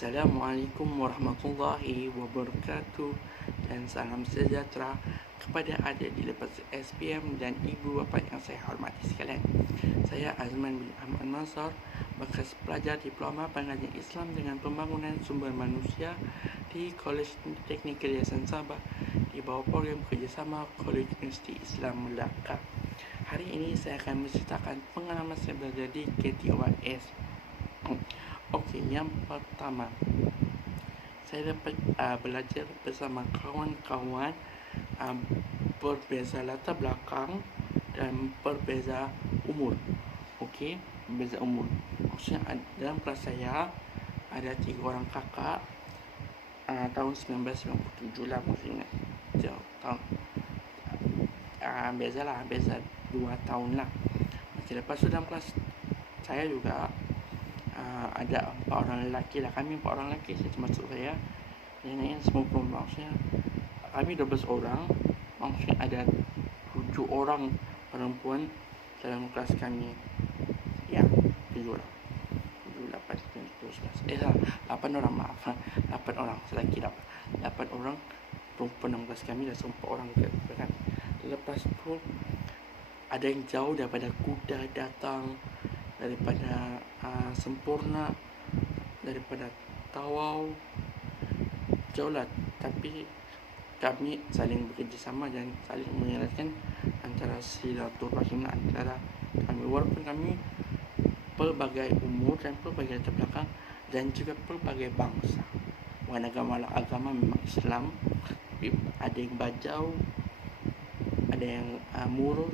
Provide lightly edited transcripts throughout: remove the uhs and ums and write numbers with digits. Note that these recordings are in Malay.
Assalamualaikum warahmatullahi wabarakatuh, dan salam sejahtera kepada adik di lepas SPM dan ibu bapa yang saya hormati sekalian. Saya Azman bin Ahmad Mansar, bekas pelajar Diploma Pengajian Islam dengan Pembangunan Sumber Manusia di Kolej Teknik Yayasan Sabah di bawah program kerjasama Kolej Universiti Islam Melaka. Hari ini saya akan menceritakan pengalaman saya belajar di KTOS. Okey, yang pertama, saya dapat belajar bersama kawan-kawan berbeza latar belakang dan berbeza umur. Okey, berbeza umur. Maksudnya dalam kelas saya ada 3 orang kakak, tahun 1997 lah maksudnya. Tahun beza 2 tahun lah. Lepas tu dalam kelas saya juga ada 4 orang lelaki lah. Kami 4 orang lelaki, saya termasuk saya. Yang lain semua perempuan. Maksudnya kami 12 orang. Maksudnya ada 7 orang perempuan dalam kelas kami. Ya, 7 orang. 7, 8, 9, 10, 11. 8 orang, maaf. 8 orang, selagi 8 orang perempuan dalam kelas kami dan 4 orang kan. Lepas tu ada yang jauh daripada Kuta datang, daripada Sempurna, daripada Tawau, jauh lah. Tapi kami saling bekerjasama dan saling mengeratkan antara silaturahim antara kami, walaupun kami pelbagai umur dan pelbagai latar belakang dan juga pelbagai bangsa. Bukan agama memang Islam, tapi ada yang Bajau, ada yang Moro,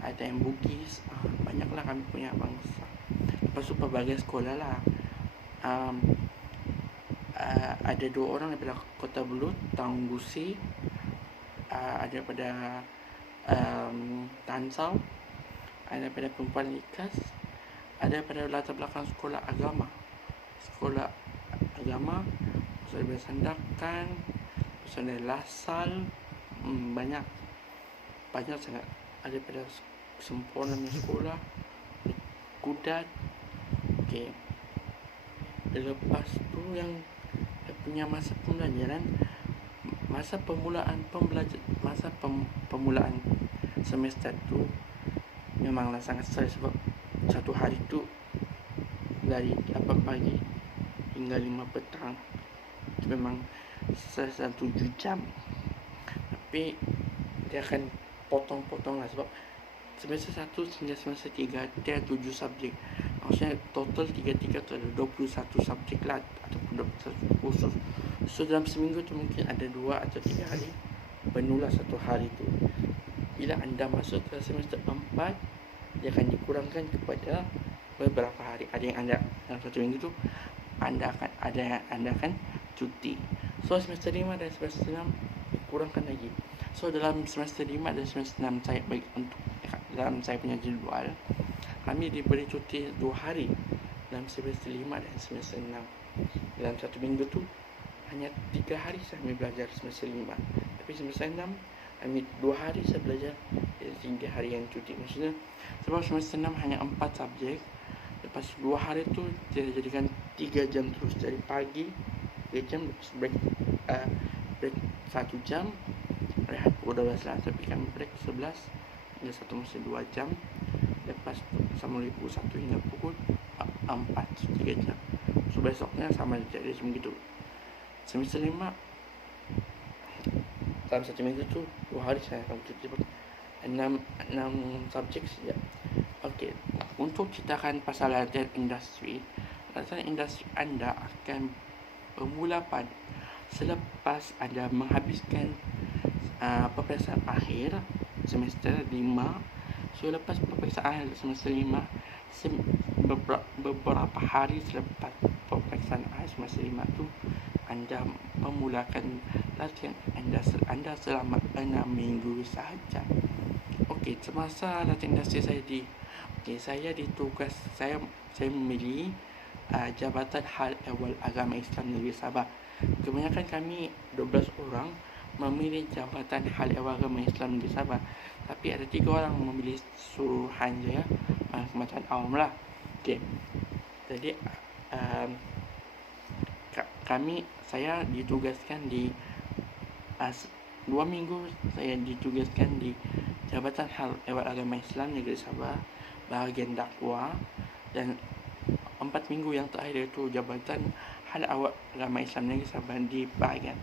ada yang Bugis, banyaklah kami punya bangsa. Lepas tu pelbagai sekolah lah. Ada 2 orang daripada Kota Belud, Taung Gusi, ada daripada Tansau, ada daripada Perempuan Likas, ada daripada latar belakang sekolah agama, pasal daripada Sandakan, pasal dari Lasal, banyak sangat. Ada daripada Sempurna sekolah, Kudat. Okey. Lepas tu yang punya masa pembelajaran, masa permulaan semester tu memanglah sangat stres, sebab satu hari tu dari 8 pagi hingga 5 petang. Itu memang stres dan 7 jam. Tapi dia akan potong-potong lah, sebab semester 1 hingga semester 3 dia 7 subjek. Maksudnya total 3 tu ada 21 subjek lah, ataupun 21 kursus. So dalam seminggu tu mungkin ada 2 atau 3 hari penuh lah satu hari tu. Bila anda masuk ke semester 4, dia akan dikurangkan kepada beberapa hari. Ada yang anda dalam satu minggu tu anda akan cuti. So semester 5 dan semester 6 dikurangkan lagi. So dalam semester 5 dan semester 6 saya bagi untuk dalam saya punya jadual, kami diberi cuti 2 hari dalam semester 5 dan semester 6. Dalam satu minggu tu hanya 3 hari saya belajar semester 5. Tapi semester 6 kami 2 hari saya belajar dan 3 hari yang cuti. Maksudnya sebab semester 6 hanya 4 subjek. Lepas 2 hari tu dia jadikan 3 jam terus, dari pagi 3 jam, break 1 jam, rehat pukul 12 lah. Tapi kami break 11 hingga 1 masa 2 jam. Lepas tu sama pukul 1 hingga pukul 4, 3 jam. So besoknya sama jadi begitu. Semester 5 dalam satu minggu tu 2 hari saya akan cuti, 6 subjek saja. Okey, untuk ceritakan pasal latihan industri anda akan bermula pada selepas anda menghabiskan peperiksaan akhir semester 5. So lepas peperiksaan akhir semester 5, beberapa hari selepas peperiksaan akhir semester 5 tu, anda memulakan latihan anda selama 6 minggu sahaja. Okey, semasa latihan industri saya ditugas, saya memilih Jabatan Hal Ehwal Agama Islam Negeri Sabah. Kebanyakan kami 12 orang memilih Jabatan Hal Ehwal Agama Islam Negeri Sabah. Tapi ada 3 orang memilih Suruhanjaya Kemajuan Awam lah. Okey. Jadi saya ditugaskan di 2 minggu saya ditugaskan di Jabatan Hal Ehwal Agama Islam Negeri Sabah bahagian dakwah, dan 4 minggu yang terakhir itu Jabatan Hal Ehwal Agama Islam Negeri Sabah di bahagian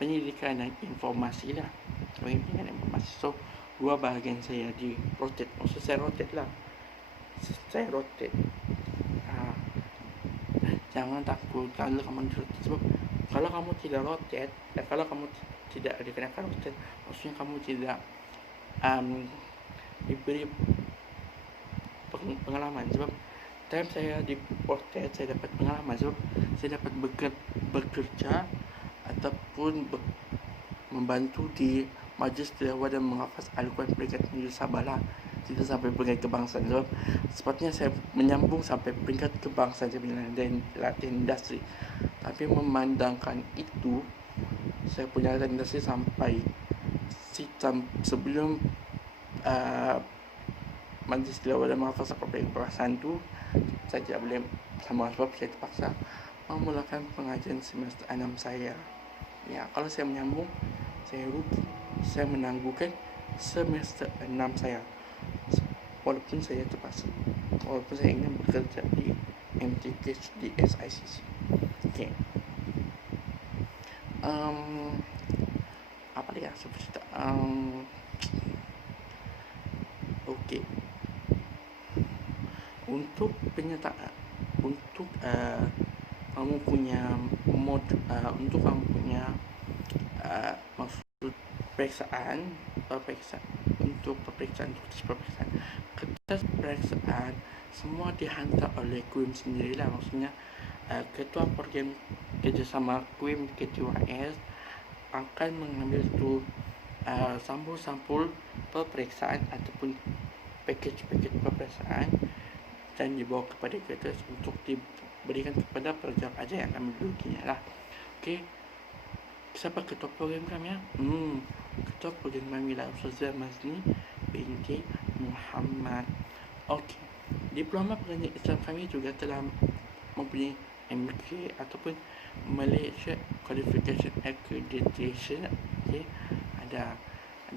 pendidikan dan informasi lah, pendidikan dan informasi. So 2 bahagian saya di rotate, maksud saya rotate lah, saya rotate. Jangan takut kalau kamu rotate, sebab kalau kamu tidak rotate, kalau kamu tidak dikenakan rotate, maksudnya kamu tidak diberi pengalaman. Sebab time saya di rotate, saya dapat pengalaman, sebab saya dapat bekerja ataupun membantu di majlis tilawah dan menghafaz Al-Quran peringkat Negeri Sabah lah, tidak sampai peringkat kebangsaan. Sebab sepatutnya saya menyambung sampai peringkat kebangsaan sebenarnya dan latihan industri, tapi memandangkan itu saya punya latihan industri sampai sebelum majlis tilawah dan menghafaz Al-Quran kebangsaan tu saya tidak boleh sama, sebab saya terpaksa memulakan pengajian semester 6 saya. Ya, kalau saya menyambung, saya rugi. Saya menangguhkan semester 6 saya, walaupun saya terpaksa, walaupun saya ingin bekerja di MTK di SICC. Okay. Apa dia seperti tak? Okay. Untuk penyertaan, untuk kamu punya mod, untuk kamu punya maksud peperiksaan untuk kertas peperiksaan semua dihantar oleh KUIM sendirilah. Maksudnya ketua program kerjasama KUIM KTYS akan mengambil tu sampul-sampul peperiksaan ataupun pakej peperiksaan dan dibawa kepada kertas untuk diberikan kepada pelajar ajar yang kami dudukinya lah. Okey. Siapa ketua program kami ya? Ketua program kami lah Ustazah Mazni binti Muhammad. Okey. Diploma Pengajian Islam kami juga telah mempunyai MK ataupun Malaysia Qualification Accreditation. Okey. Ada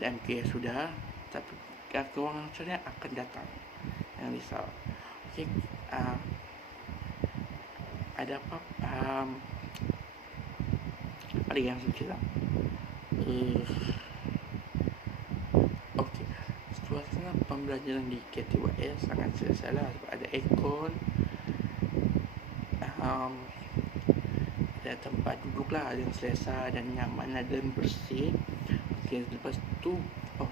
MK sudah, tapi kewangan saya akan datang. Jangan risau. Okey. Ada apa? Ada yang saya okey, suasana pembelajaran di KTYS sangat selesa lah, sebab ada aircon, ada tempat duduk lah yang selesa dan nyaman dan bersih. Okey, lepas tu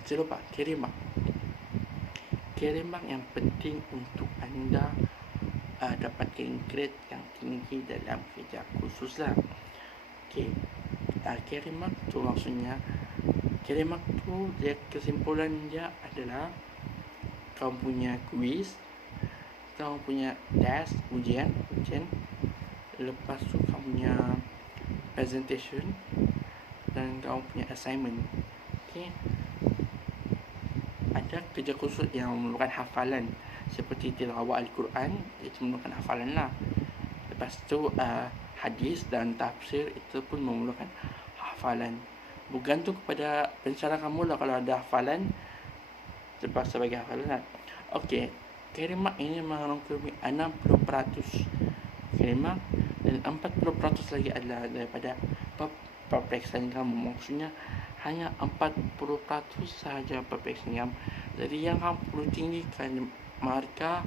saya lupa kirimak yang penting untuk anda dapatkan grade yang tinggi dalam kerja khusus lah. Okey. Kirimak tu maksudnya, kirimak tu dia kesimpulan dia adalah kamu punya quiz, kamu punya test, ujian, lepas tu kamu punya presentation dan kamu punya assignment. Okey. Ada kerja khusus yang memerlukan hafalan seperti tilawah Al-Quran, itu memerlukan hafalan lah. Lepas tu hadis dan tafsir itu pun memerlukan hafalan. Bergantung kepada pencara kamu lah, kalau ada hafalan terpaksa bagi hafalan lah. Okey, kirimak ini merangkumi 60% kirimak dan 40% lagi adalah daripada peperiksaan kamu. Maksudnya hanya 40% sahaja peperiksaan kamu. Jadi yang kamu perlu tinggikan markah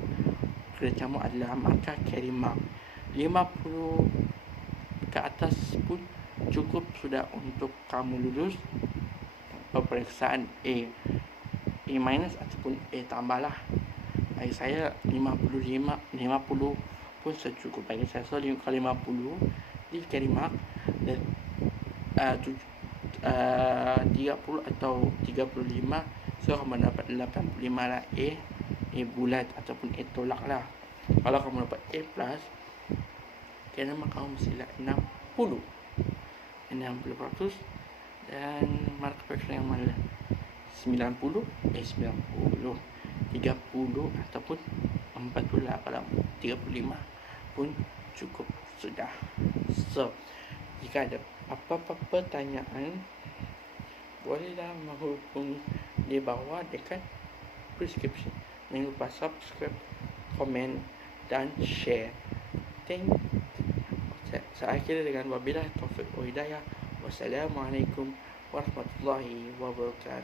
kerja kamu adalah markah kirimak. 50 ke atas pun cukup sudah untuk kamu lulus peperiksaan A minus ataupun A tambah lah. Bagi saya 50 pun secukup bagi saya. So 50 di kirimak dan 30 atau 35, so kamu dapat 85 lah. A bulat ataupun A tolak lah. Kalau kamu dapat A plus, kena kamu mestilah 60% dan markah peperiksaan yang mana 90, 30 ataupun 40 lah. Kalau 35 pun cukup sudah. So, jika ada apa-apa pertanyaan, bolehlah menghubungi di bawah dekat deskripsi. Jangan lupa subscribe, komen, dan share. Saya akhiri dengan wabillahi taufiq wa hidayah. Wassalamualaikum warahmatullahi wabarakatuh.